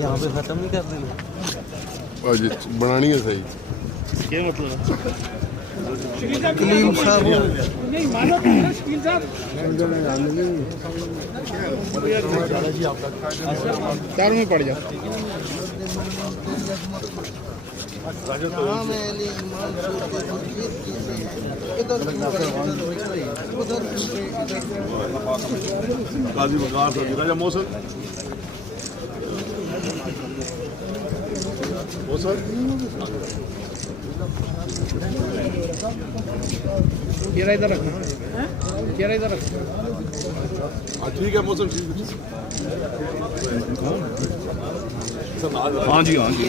यहाँ पे खत्म नहीं कर देना बनानी है सही। क्या मतलब कलीम साहब नहीं मानो शकील साहब चार में पड़ जाओ। काजी वकार राजा मौसम केरा इधर रखना, केरा इधर रखना। ठीक है मौसम ठीक है। हाँ जी हाँ जी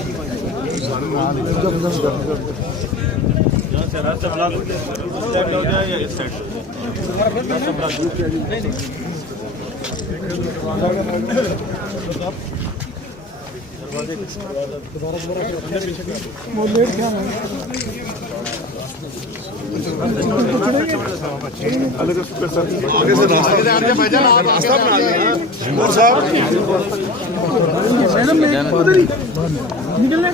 आगे से रास्ता बना लिया निकलने